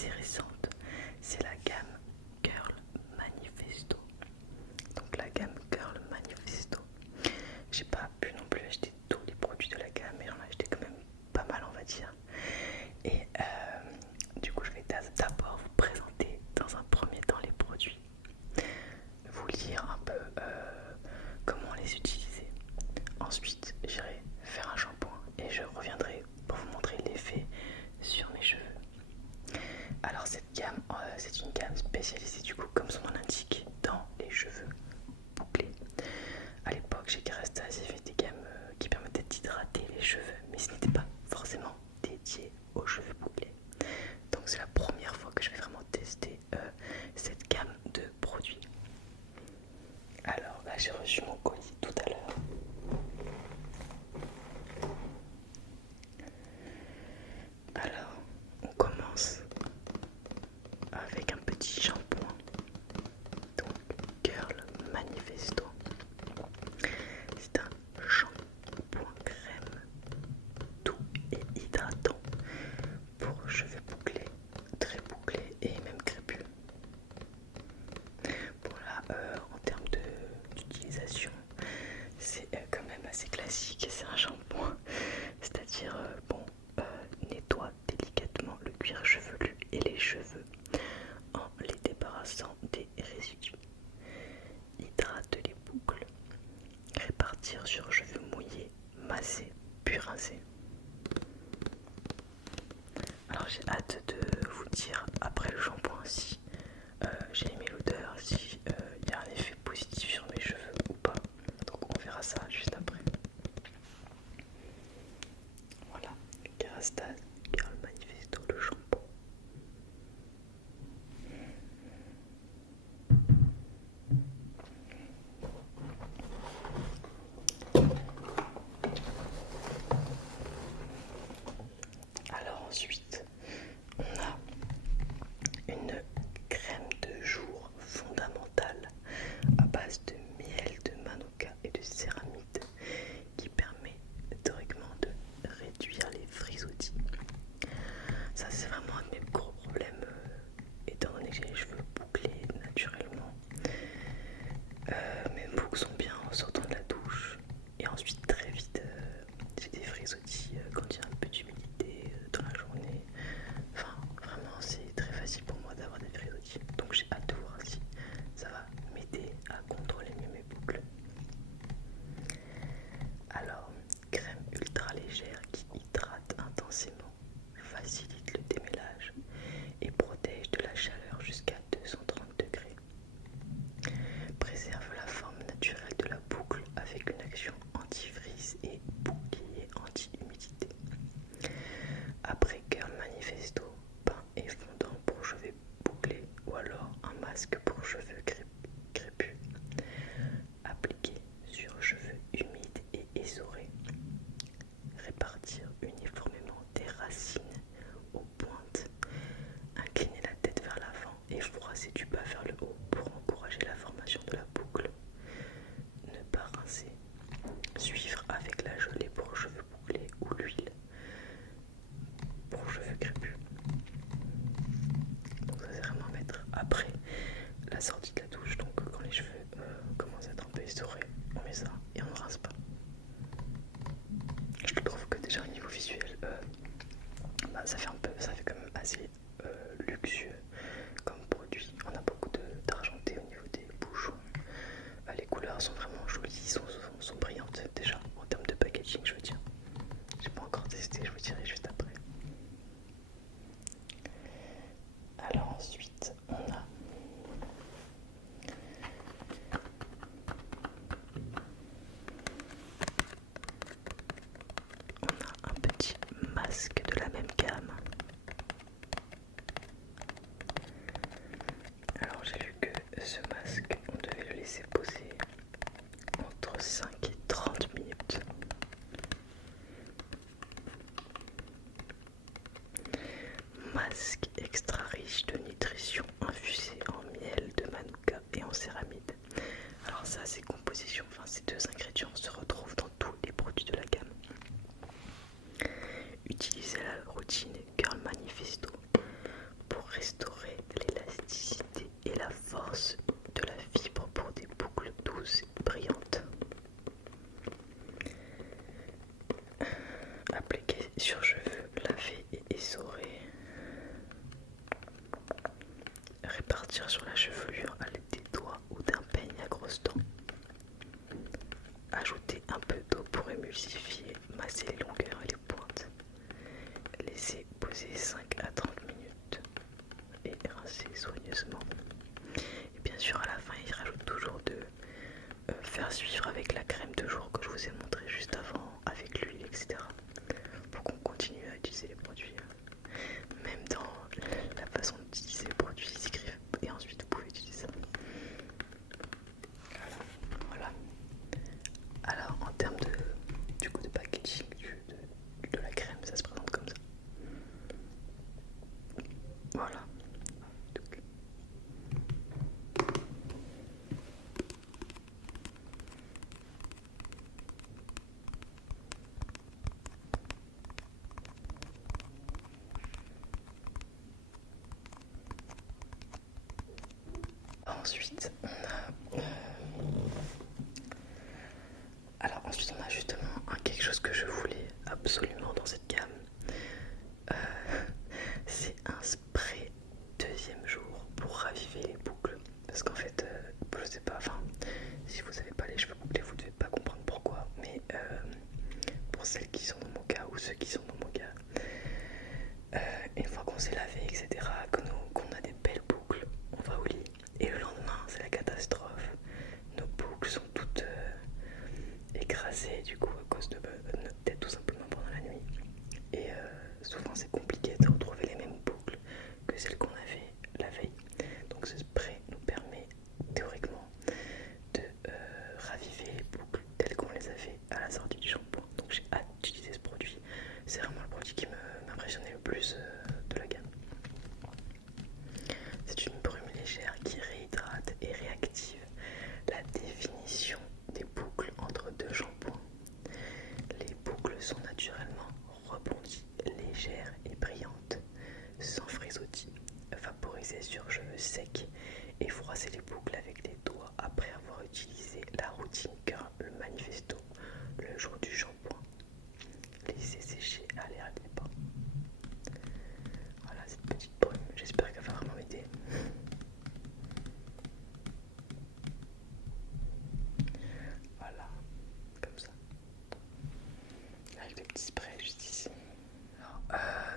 assez récente, c'est la gamme Girl Manifesto. Donc la gamme Girl Manifesto. J'ai pas pu non plus acheter tous les produits de la gamme, mais j'en ai acheté quand même pas mal, on va dire. Et du coup je vais d'abord vous présenter dans un premier temps les produits, vous lire un peu comment les utiliser. Ensuite j'irai faire un shampoing et je reviendrai pour vous montrer l'effet sur mes cheveux. Alors cette gamme, c'est une gamme spécialisée du coup, comme son nom l'indique, dans les cheveux bouclés. À l'époque chez Kerastase, il y avait des gammes qui permettaient d'hydrater les cheveux, mais ce n'était pas forcément dédié aux cheveux bouclés. Donc c'est la première fois que je vais vraiment tester cette gamme de produits. Alors là j'ai reçu mon colis tout à l'heure. Alors on commence avec un petit shampoing, donc Girl Manifesto. C'est un shampoing crème doux et hydratant pour cheveux bouclés, très bouclés et même crépus. Bon là, en termes d'utilisation, c'est quand même assez classique, c'est un shampoing, c'est-à-dire nettoie délicatement le cuir chevelu et les cheveux en les débarrassant des résidus. Hydrate les boucles, répartir sur cheveux mouillés, masser, puis rincer. Alors j'ai hâte de vous dire après le shampoing si j'ai aimé l'odeur, si il y a un effet positif sur mes cheveux ou pas. Donc on verra ça juste après. Voilà, Kerastase Girl Manifesto, le shampoing. Alors ensuite, on a une crème de jour fondamentale à base de miel de manuka et de céramide qui permet théoriquement de réduire les frisottis. Ça c'est vraiment un de mes gros problèmes étant donné que j'ai les cheveux bouclés naturellement. Mes boucles sont bien en sortant de la douche et ensuite très vite j'ai des frisottis quand il y a un peu d'humidité dans la journée. Enfin vraiment c'est très facile pour moi d'avoir des frisottis, donc j'ai hâte de voir si ça va m'aider à contrôler mieux mes boucles. Alors, crème ultra légère qui hydrate intensément, facilite le démêlage et protège de la chaleur jusqu'à 230 degrés. Préserve la forme naturelle de la boucle avec une action anti-frizz et bouclier anti-humidité. Après Girl Manifesto, bain et fondant pour cheveux bouclés ou alors un masque pour cheveux crépus. Appliqué sur cheveux humides et essorés. Répartir uniformément des racines aux pointes. Incliner la tête vers l'avant et froisser du bas vers le haut pour encourager la formation de la boucle. Ne pas rincer. Suivre avec la gelée pour cheveux bouclés ou l'huile pour cheveux crépus. Donc ça c'est vraiment à mettre après la sortie de la douche. Donc quand les cheveux commencent à être un peu essorés, on met ça et on ne rince pas. Je trouve que déjà au niveau visuel, ça fait quand même assez luxueux comme produit. On a beaucoup d'argenté au niveau des bouchons. Les couleurs sont vraiment jolies, sont brillantes déjà en termes de packaging, je veux dire. J'ai pas encore testé, je vous dirai juste après. Alors ensuite, on a un petit masque de la même gamme. Alors j'ai lu que ce masque, on devait le laisser poser entre 5 et 30 minutes. Masque extra riche de nutrition infusé en miel de manuka et en céramide. Alors ça, ces compositions, enfin ces deux ingrédients se retrouvent dans tous les produits de la gamme. Utilisez la routine Girl Manifesto pour reposer 5 à 30 minutes et rincer soigneusement. Et bien sûr à la fin il rajoute toujours de faire suivre avec la crème de jour que je vous ai montré juste avant, avec l'huile, etc. Pour qu'on continue à utiliser les produits. Même dans la façon d'utiliser les produits, ils écrivent et ensuite vous pouvez utiliser ça. Voilà. Alors en termes de packaging de la crème, ça se présente comme ça. Voilà. Ensuite, on a justement quelque chose que je voulais absolument dans cette gamme. C'est un spray deuxième jour pour raviver les boucles. Parce qu'en fait, je sais pas, enfin, si vous n'avez pas les cheveux bouclés, vous ne devez pas comprendre pourquoi. Mais pour celles qui sont dans mon cas ou ceux qui sont dans mon cas, une fois qu'on s'est lavé, etc., qu'on a des belles boucles, on va au lit. Et le lendemain, c'est la catastrophe. Nos boucles sont toutes écrasées du coup à cause de notre tête tout simplement pendant la nuit. Et souvent c'est compliqué de retrouver les mêmes boucles que celles qu'on avait la veille. Donc ce spray nous permet théoriquement de raviver les boucles telles qu'on les avait à la sortie du shampoing. Donc j'ai hâte d'utiliser ce produit. C'est vraiment le produit qui m'impressionnait le plus de la gamme. C'est une brume légère qui réhydrate et réactive la définition des boucles entre deux shampoings. Les boucles sont naturellement rebondies, légères et brillantes, sans frisottis. Vaporisez sur cheveux secs et froissez les boucles avec les doigts après avoir utilisé la routine Curl Manifesto le jour du shampoing. Laissez sécher à l'air libre. Voilà cette petite brume, j'espère qu'elle va vraiment m'aider. Voilà, comme ça. Avec le petit spray juste ici. Alors,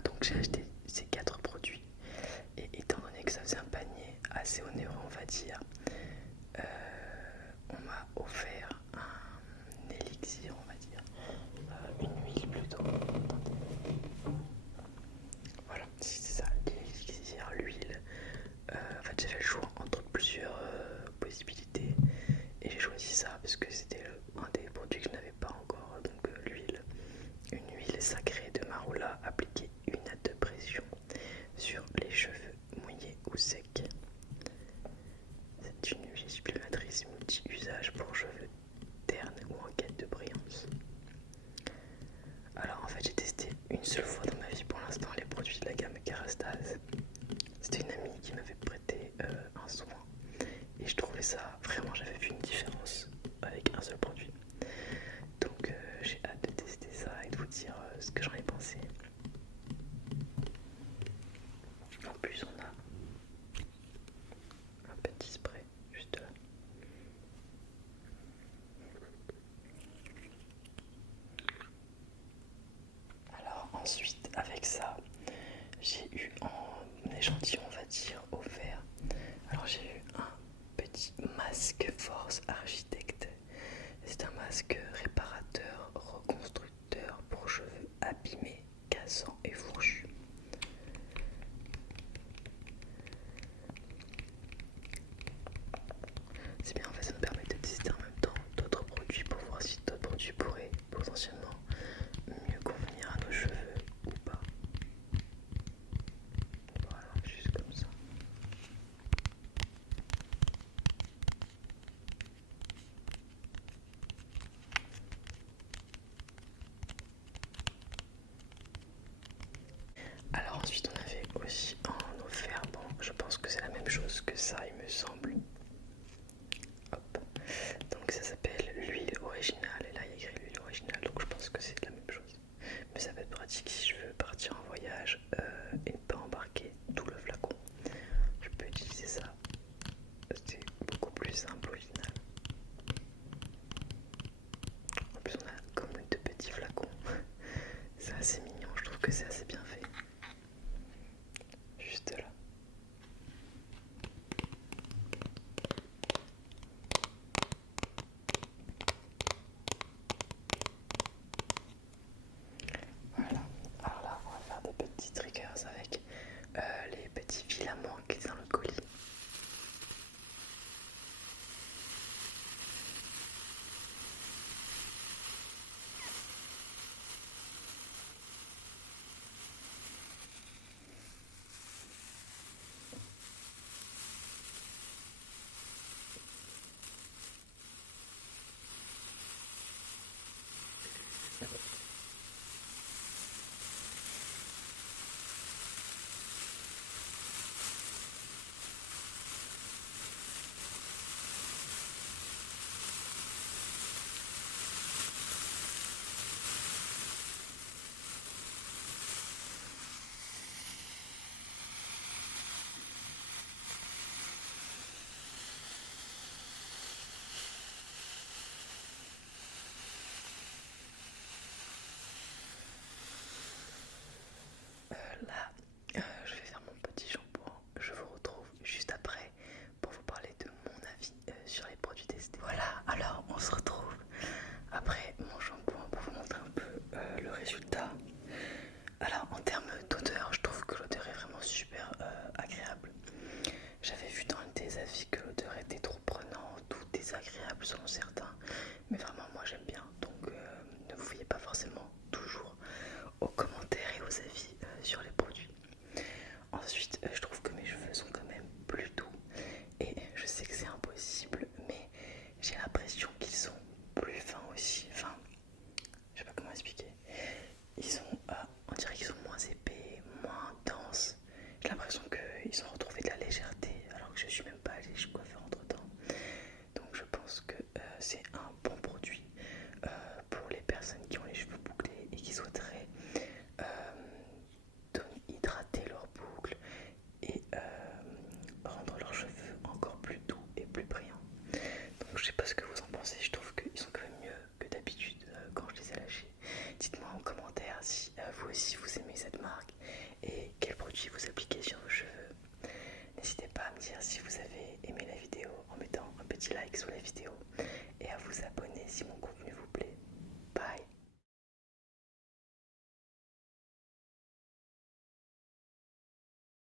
donc j'ai acheté ces 4 produits et étant donné que ça faisait un panier assez onéreux on va dire, on m'a offert un élixir on va dire, une huile plutôt. Voilà, c'est ça, l'élixir, l'huile. En fait j'ai fait le choix entre plusieurs possibilités et j'ai choisi ça parce que c'était un des produits que je n'avais pas encore, donc l'huile. Une huile sacrée de marula appliquée 1 à 2 pressions sur les cheveux mouillés ou secs. C'est une huile supplémentrice multi-usage pour cheveux ternes ou en quête de brillance. Alors en fait j'ai testé une seule fois dans ma vie pour l'instant les produits de la gamme Kerastase. C'était une amie qui m'avait prêté un soin et je trouvais ça, vraiment j'avais vu une différence avec un seul produit. Donc j'ai hâte de tester ça et de vous dire ce que j'en ai pensé. En plus on